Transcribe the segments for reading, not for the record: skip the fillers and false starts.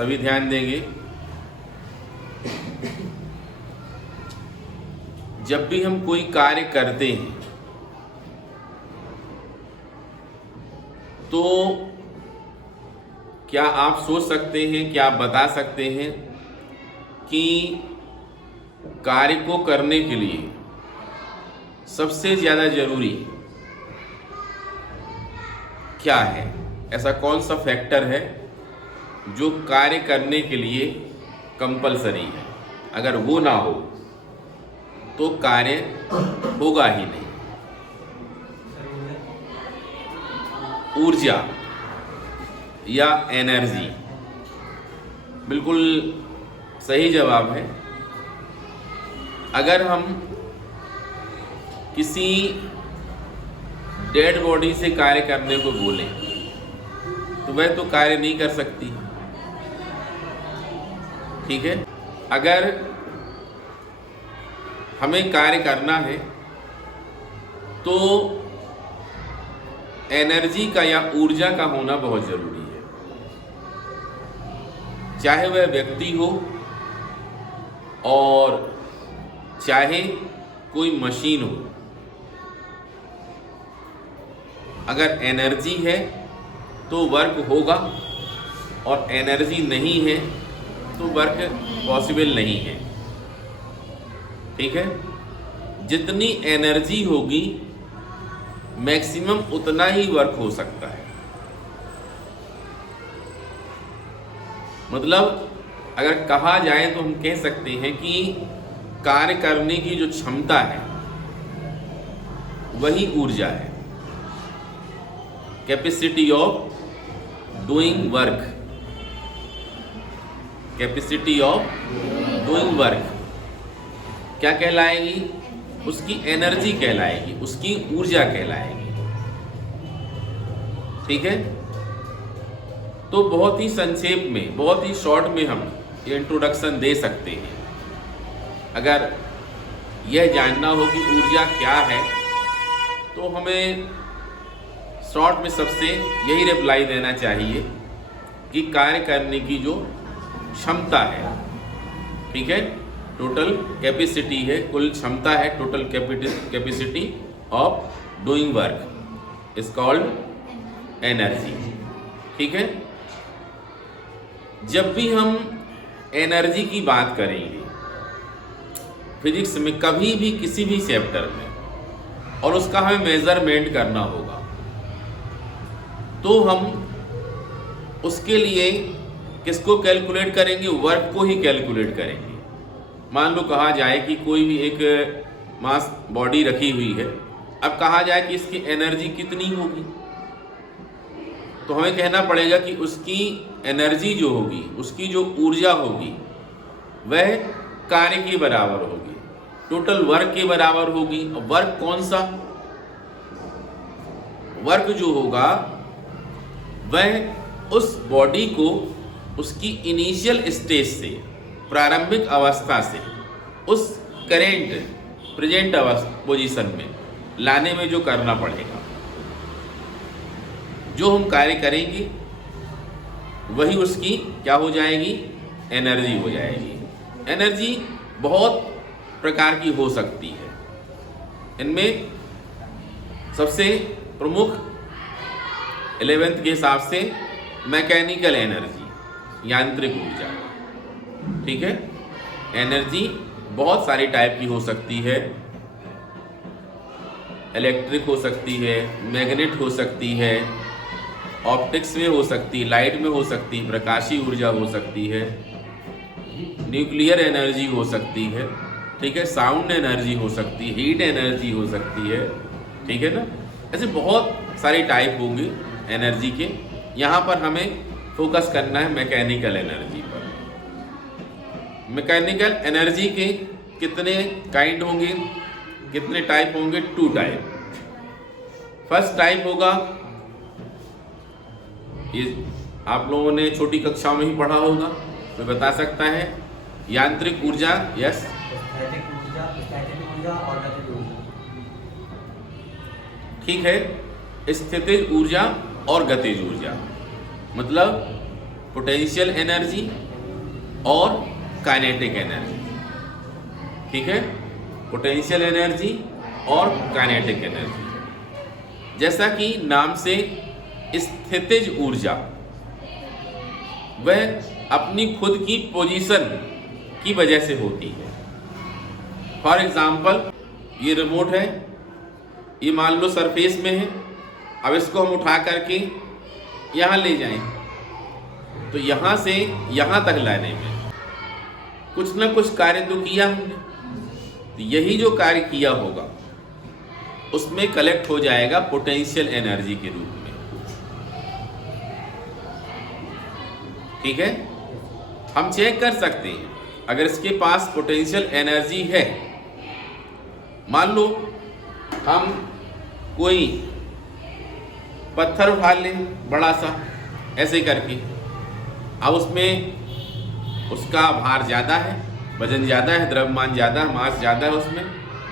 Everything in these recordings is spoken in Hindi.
सभी ध्यान देंगे। जब भी हम कोई कार्य करते हैं तो क्या आप सोच सकते हैं, क्या आप बता सकते हैं कि कार्य को करने के लिए सबसे ज़्यादा जरूरी क्या है? ऐसा कौन सा फैक्टर है जो कार्य करने के लिए कंपलसरी है? अगर वो ना हो तो कार्य होगा ही नहीं। ऊर्जा या एनर्जी, बिल्कुल सही जवाब है। अगर हम किसी डेड बॉडी से कार्य करने को बोलें तो वह तो कार्य नहीं कर सकती, ठीक है। अगर हमें कार्य करना है तो एनर्जी का या ऊर्जा का होना बहुत जरूरी है, चाहे वह व्यक्ति हो और चाहे कोई मशीन हो। अगर एनर्जी है तो वर्क होगा और एनर्जी नहीं है तो वर्क पॉसिबल नहीं है, ठीक है। जितनी एनर्जी होगी मैक्सिमम उतना ही वर्क हो सकता है। मतलब अगर कहा जाए तो हम कह सकते हैं कि कार्य करने की जो क्षमता है वही ऊर्जा है। Capacity of doing work, capacity of doing work क्या कहलाएगी? उसकी एनर्जी कहलाएगी, उसकी ऊर्जा कहलाएगी, ठीक है। तो बहुत ही संक्षेप में, बहुत ही शॉर्ट में हम ये इंट्रोडक्शन दे सकते हैं। अगर यह जानना हो कि ऊर्जा क्या है तो हमें शॉर्ट में सबसे यही रिप्लाई देना चाहिए कि कार्य करने की जो क्षमता है, ठीक है, टोटल कैपेसिटी है, कुल क्षमता है, total capacity of doing work is called energy, ठीक है। जब भी हम एनर्जी की बात करेंगे फिजिक्स में कभी भी किसी भी चैप्टर में और उसका हमें मेजरमेंट करना होगा तो हम उसके लिए किसको कैलकुलेट करेंगे? वर्क को ही कैलकुलेट करेंगे। मान लो कहा जाए कि कोई भी एक मास बॉडी रखी हुई है, अब कहा जाए कि इसकी एनर्जी कितनी होगी तो हमें कहना पड़ेगा कि उसकी एनर्जी जो होगी, उसकी जो ऊर्जा होगी वह कार्य के बराबर होगी, टोटल वर्क के बराबर होगी। और वर्क कौन सा? वर्क जो होगा वह उस बॉडी को उसकी इनिशियल स्टेज से, प्रारंभिक अवस्था से उस करेंट प्रेजेंट पोजीशन में लाने में जो करना पड़ेगा, जो हम कार्य करेंगे वही उसकी क्या हो जाएगी? एनर्जी हो जाएगी। एनर्जी बहुत प्रकार की हो सकती है। इनमें सबसे प्रमुख 11th के हिसाब से मैकेनिकल एनर्जी, यांत्रिक ऊर्जा, ठीक है। एनर्जी बहुत सारी टाइप की हो सकती है, इलेक्ट्रिक हो सकती है, मैग्नेट हो सकती है, ऑप्टिक्स में हो सकती है, लाइट में हो सकती है, प्रकाशीय ऊर्जा हो सकती है, न्यूक्लियर एनर्जी हो सकती है, ठीक है, साउंड एनर्जी हो सकती है, हीट एनर्जी हो सकती है, ठीक है ना। ऐसे बहुत सारी टाइप होंगी एनर्जी के। यहाँ पर हमें फोकस करना है मैकेनिकल एनर्जी पर। मैकेनिकल एनर्जी के कितने काइंड होंगे, कितने टाइप होंगे? 2 टाइप। फर्स्ट टाइप होगा, ये आप लोगों ने छोटी कक्षा में ही पढ़ा होगा, मैं बता सकता है, यांत्रिक ऊर्जा, यस, ठीक है, स्थितिज ऊर्जा और गतिज ऊर्जा। मतलब पोटेंशियल एनर्जी और काइनेटिक एनर्जी। ठीक है, पोटेंशियल एनर्जी और काइनेटिक एनर्जी। जैसा कि नाम से स्थितिज ऊर्जा वह अपनी खुद की पोजीशन की वजह से होती है। फॉर एग्जाम्पल, ये रिमोट है, ये मान लो सरफेस में है। अब इसको हम उठा करके यहाँ ले जाएं, तो यहाँ से यहाँ तक लाने में कुछ ना कुछ कार्य तो किया हमने। तो यही जो कार्य किया होगा उसमें कलेक्ट हो जाएगा पोटेंशियल एनर्जी के रूप में। ठीक है, हम चेक कर सकते हैं अगर इसके पास पोटेंशियल एनर्जी है। मान लो हम कोई पत्थर उठा लें बड़ा सा ऐसे करके, अब उसमें उसका भार ज़्यादा है, वजन ज़्यादा है, द्रव्यमान ज़्यादा है, मास ज़्यादा है उसमें,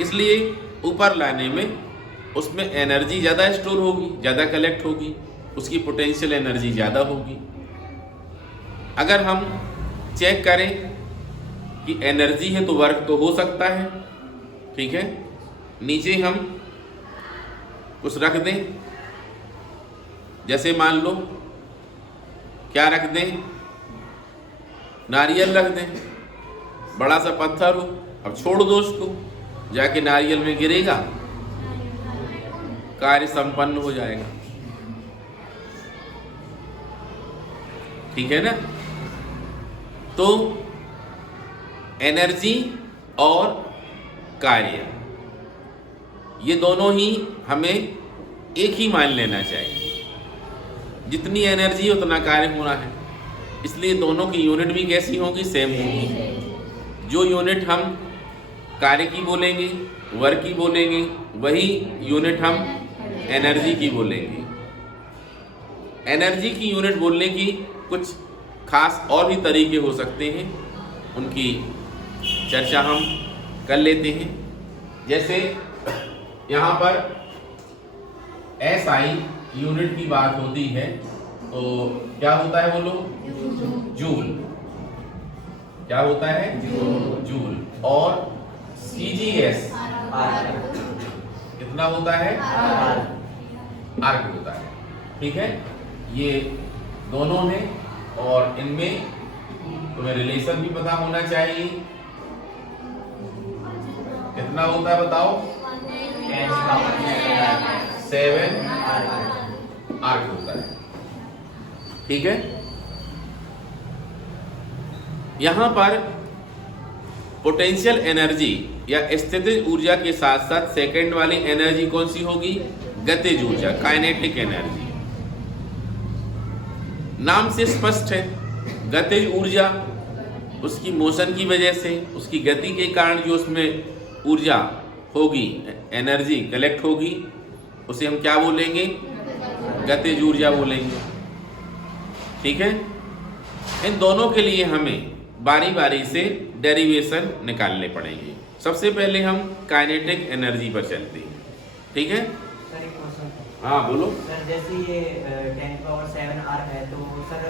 इसलिए ऊपर लाने में उसमें एनर्जी ज़्यादा स्टोर होगी, ज़्यादा कलेक्ट होगी, उसकी पोटेंशियल एनर्जी ज़्यादा होगी। अगर हम चेक करें कि एनर्जी है तो वर्क तो हो सकता है। ठीक है, नीचे हम कुछ रख दें, जैसे मान लो क्या रख दें, नारियल रख दें, बड़ा सा पत्थर हो। अब छोड़ दो उसको, जाके नारियल में गिरेगा, कार्य संपन्न हो जाएगा। ठीक है ना। तो एनर्जी और कार्य ये दोनों ही हमें एक ही मान लेना चाहिए। जितनी एनर्जी उतना कार्य होना है, इसलिए दोनों की यूनिट भी कैसी होगी, सेम होगी। जो यूनिट हम कार्य की बोलेंगे, वर्क की बोलेंगे, वही यूनिट हम एनर्जी की बोलेंगे। एनर्जी की यूनिट बोलने की कुछ खास और भी तरीके हो सकते हैं, उनकी चर्चा हम कर लेते हैं। जैसे यहाँ पर SI यूनिट की बात होती है तो क्या होता है बोलो, जूल। क्या होता है, जूल। और CGS कितना होता है, आर्क होता है। ठीक है, ये दोनों हैं और इनमें तुम्हें रिलेशन भी पता होना चाहिए। कितना होता है बताओ, 7 आर्क होता है। ठीक है, यहां पर पोटेंशियल एनर्जी या स्थितिज ऊर्जा के साथ साथ सेकंड वाली एनर्जी कौन सी होगी, गतिज ऊर्जा, काइनेटिक एनर्जी। नाम से स्पष्ट है, गतिज ऊर्जा उसकी मोशन की वजह से, उसकी गति के कारण जो उसमें ऊर्जा होगी, एनर्जी कलेक्ट होगी, उसे हम क्या बोलेंगे, गतिज ऊर्जा बोलेंगे। ठीक है, इन दोनों के लिए हमें बारी बारी से डेरिवेशन निकालने पड़ेंगे। सबसे पहले हम काइनेटिक एनर्जी पर चलते हैं। ठीक है, सर एक क्वेश्चन। हाँ बोलो। सर जैसे ये 10⁻⁷ आर्क है, तो सर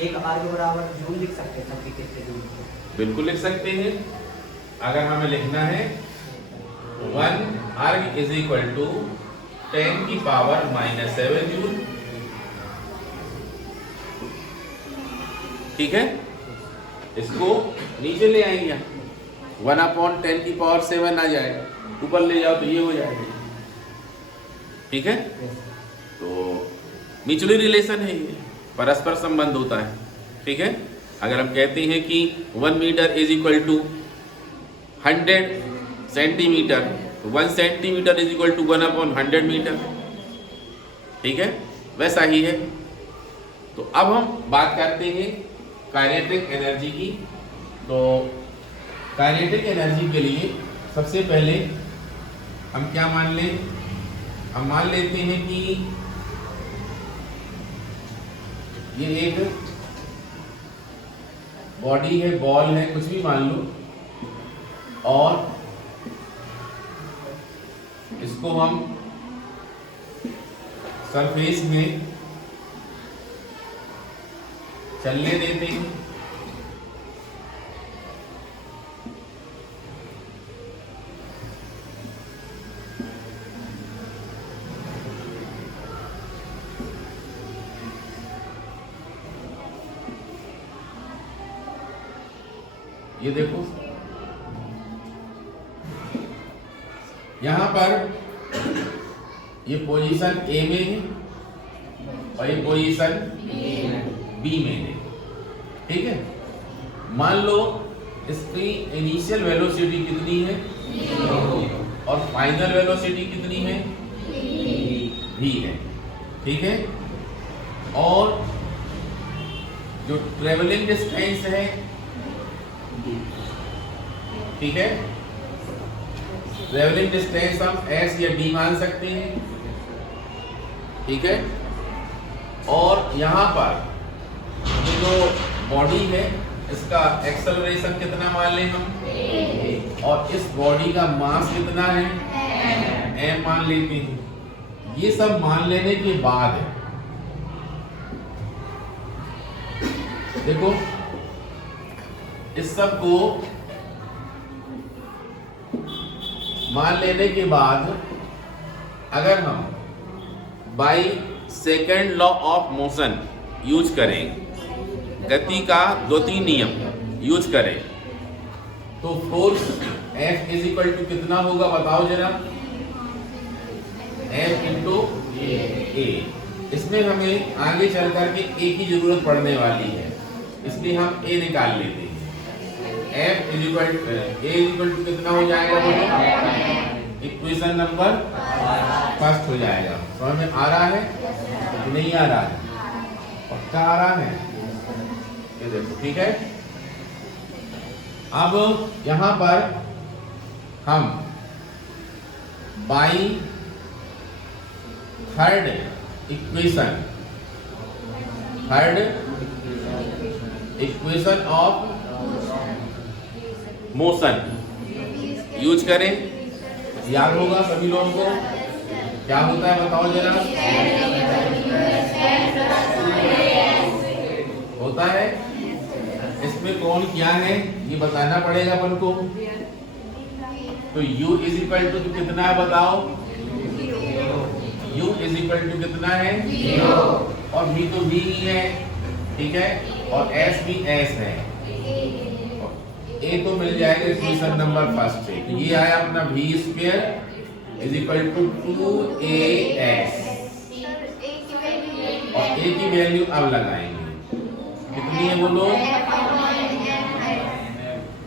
एक आर्क बराबर जूल लिख सकते हैं, सबके कितने जूल? बिल्कुल लिख सकते हैं। अगर हमें लिखना है 1 erg is equal to 10⁻⁷ joule. ठीक है, इसको नीचे ले आएंगे, 1/10⁻⁷ आ जाएगा, ऊपर ले जाओ तो ये हो जाएगा। ठीक है, तो म्यूचुअली रिलेशन है, ये परस्पर संबंध होता है। ठीक है, अगर हम कहते हैं कि 1 metre is equal to 100 centimetre, तो 1 centimetre is equal to 1/100 metre. ठीक है, वैसा ही है। तो अब हम बात करते हैं काइनेटिक एनर्जी की। तो काइनेटिक एनर्जी के लिए सबसे पहले हम क्या मान लें, हम मान लेते हैं कि ये एक बॉडी है, बॉल है, कुछ भी मान लो, और इसको हम सरफेस में चलने देते हैं। ये देखो यहां पर ये पोजीशन ए में है और ये पोजीशन बी में है, ठीक है। मान लो इसकी इनिशियल वेलोसिटी कितनी है और फाइनल वेलोसिटी कितनी है, v है, ठीक है। और जो ट्रेवलिंग डिस्टेंस है, ठीक है, ट्रेवलिंग डिस्टेंस हम s या d मान सकते हैं, ठीक है। और यहाँ पर ये जो बॉडी है इसका एक्सेलरेशन कितना मान लें हम, और इस बॉडी का मास कितना है, m मान लेते हैं। ये सब मान लेने के बाद देखो इस सब को मान लेने के बाद अगर हम by second law of motion use करें, गति का द्वितीय नियम यूज करें, तो force F is equal to कितना होगा बताओ जरा, F इंटू ए। इसमें हमें आगे चल करके ए की जरूरत पड़ने वाली है, इसलिए हम ए निकाल लेते हैं। F इज इक्वल टू कितना हो जाएगा बोलो, इक्वेशन नंबर फर्स्ट हो जाएगा। समझ में आ रहा है कि नहीं आ रहा है, पक्का आ रहा है, ये देखो, ठीक है। अब यहां पर हम by third equation of motion use करें। याद होगा सभी लोगों को, क्या होता है बताओ जरा, होता है। इसमें कौन क्या है ये बताना पड़ेगा अपन को। तो u इज इक्वल टू कितना है बताओ, u इज इक्वल टू कितना है, और v तो v ही है, ठीक है, और s भी s है। a तो मिल जाएगा इक्वेशन नंबर फर्स्ट से, तो ये आया अपना v square is equal to 2as, और a की वैल्यू अब लगाएंगे, कितनी है बोलो,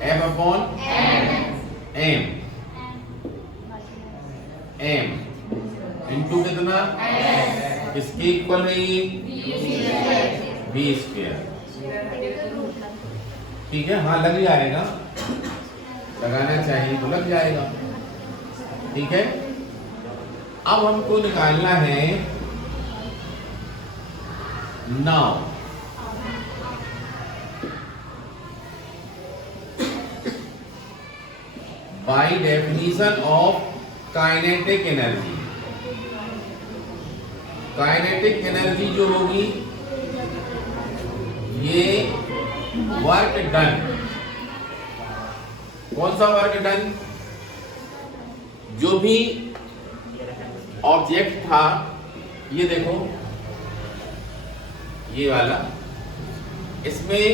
f अपॉन m इंटू कितना, किसके इक्वल है ये, v स्क्वायर, ठीक है। हाँ लग जाएगा, लगाना चाहिए तो लग जाएगा, ठीक है। अब हमको निकालना है now by definition of kinetic energy. Kinetic energy जो होगी ये वर्क डन, कौन सा वर्क डन, जो भी ऑब्जेक्ट था, ये देखो ये वाला, इसमें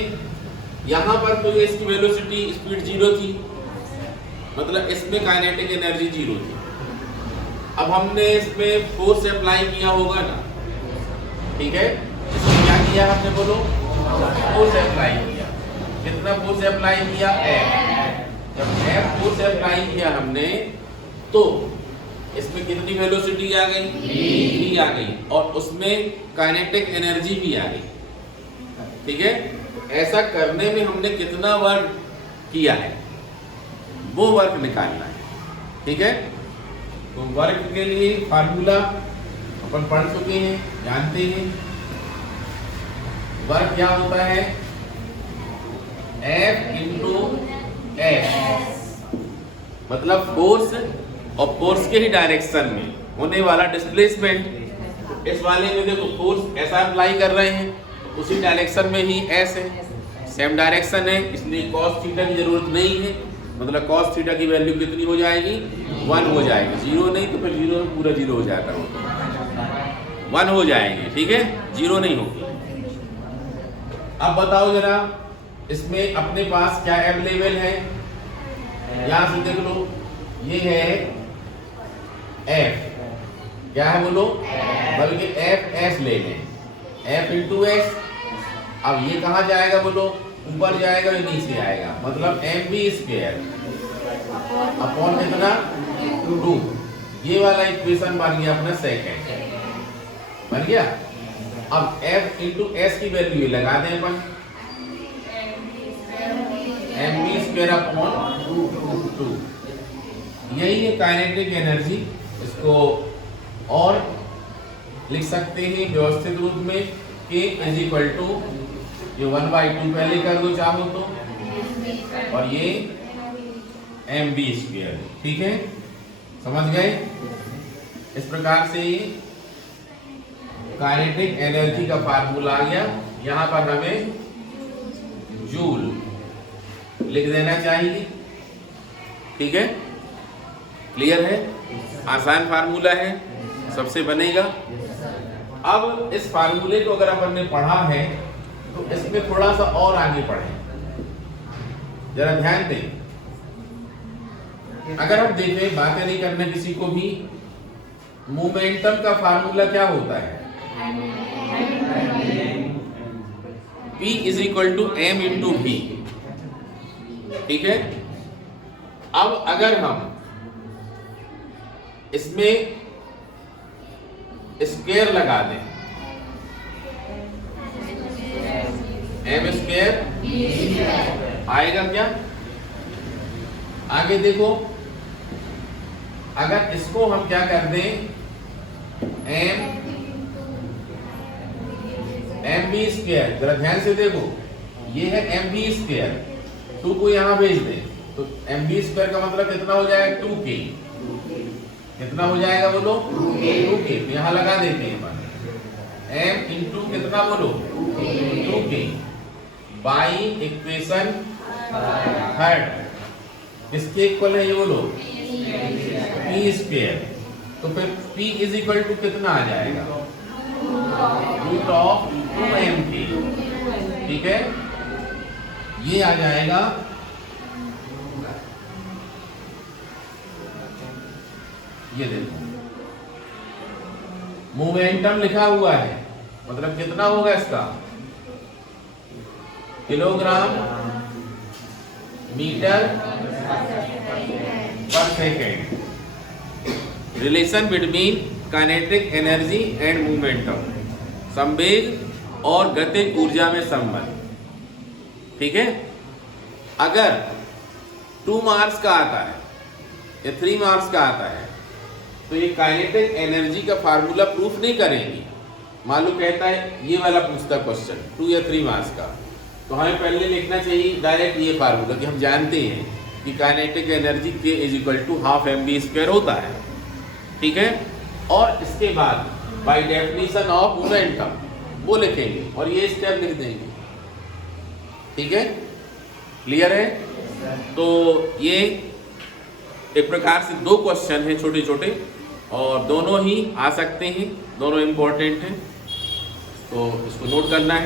यहां पर तो इसकी वेलोसिटी स्पीड 0 थी, मतलब इसमें काइनेटिक एनर्जी 0 थी। अब हमने इसमें फोर्स अप्लाई किया होगा ना, ठीक है। इसमें क्या किया हमने बोलो, फोर्स अप्लाई किया। कितना फोर्स अप्लाई किया, F। जब F फोर्स अप्लाई किया हमने तो इसमें कितनी वेलोसिटी आ गई, v आ गई, और उसमें काइनेटिक एनर्जी भी आ गई, ठीक है। ऐसा करने में हमने कितना वर्क किया है वो वर्क निकालना है, ठीक है। तो वर्क के लिए फार्मूला अपन पढ़ चुके हैं, जानते हैं। वर्क क्या होता है, F इंटू S, मतलब फोर्स और फोर्स के ही डायरेक्शन में होने वाला डिस्प्लेसमेंट। इस वाले में देखो फोर्स ऐसा अप्लाई कर रहे हैं, उसी डायरेक्शन में ही एस है, सेम डायरेक्शन है, इसलिए कॉस थीटा की जरूरत नहीं है। मतलब कॉस थीटा की वैल्यू कितनी हो जाएगी? 1 हो जाएगी। 0 नहीं तो फिर 0 पूरा 0 हो जाता है, 1 हो जाएंगे, ठीक है, 0 नहीं होगी। अब बताओ जरा, इसमें अपने पास क्या अवेलेबल है? यहां से देख लो, ये है एफ, क्या है बोलो? बल्कि एफ एस ले लें, एफ इंटू एस। अब ये कहाँ जाएगा बोलो? ऊपर जाएगा या नीचे आएगा? मतलब एम बी स्क्वायर अपॉन कितना? 2। ये वाला इक्वेशन बन गया अपना सेकंड, बन गया। अब एफ इंटू एस की वैल्यू ये लगा दें अपन, एम बी स्क्वायर अपॉन 2। यही है काइनेटिक एनर्जी। इसको और लिख सकते हैं व्यवस्थित रूप में, K इज इक्वल टू ये 1/2 पहले कर दो चाहो तो, और ये mv स्क्वायर, ठीक है, समझ गए? इस प्रकार से ये काइनेटिक एनर्जी का फार्मूला आ गया। यहां पर हमें जूल लिख देना चाहिए, ठीक है, क्लियर है? आसान फार्मूला है, सबसे बनेगा। अब इस फार्मूले को अगर अपन ने पढ़ा है तो इसमें थोड़ा सा और आगे पढ़ें, जरा ध्यान दें। अगर हम देखें, बातें नहीं करना किसी को भी, मोमेंटम का फार्मूला क्या होता है? P is equal to m into v, ठीक है। अब अगर हम इसमें स्क्वायर लगा दें, एम स्क्वायर आएगा क्या? आगे देखो, अगर इसको हम क्या कर दें, एम बी स्क्वायर, जरा ध्यान से देखो, ये है एम बी स्क्वायर, 2 को यहां भेज दें तो एम बी स्क्वायर का मतलब कितना हो जाएगा? 2k। कितना हो जाएगा बोलो? 2k। यहां लगा देते हैं अपन, m इंटू कितना बोलो? 2k बाई इक्वेशन थर्ड, किसके इक्वल है ये बोलो? p square. तो फिर p इज इक्वल टू कितना आ जाएगा? रूट ऑफ 2mk, ठीक है, ये आ जाएगा। ये देखो, मोमेंटम लिखा हुआ है, मतलब कितना होगा इसका? किलोग्राम मीटर पर second. Relation between kinetic energy and momentum, संवेग और गतिज ऊर्जा में संबंध, ठीक है। अगर 2 मार्क्स का आता है या 3 मार्क्स का आता है तो ये काइनेटिक एनर्जी का फार्मूला प्रूफ नहीं करेंगी। मालूम कहता है ये वाला पूछता क्वेश्चन 2 या 3 मार्क्स का, तो हमें पहले लिखना चाहिए डायरेक्ट ये फार्मूला कि हम जानते हैं कि kinetic energy K is equal to half mv square होता है, ठीक है। और इसके बाद बाय डेफिनेशन ऑफ मोमेंटम वो लिखेंगे और ये स्टेप लिख देंगे, ठीक है, क्लियर है? तो ये एक प्रकार से 2 क्वेश्चन हैं छोटे छोटे, और दोनों ही आ सकते हैं, दोनों इम्पोर्टेंट हैं, तो इसको नोट करना है।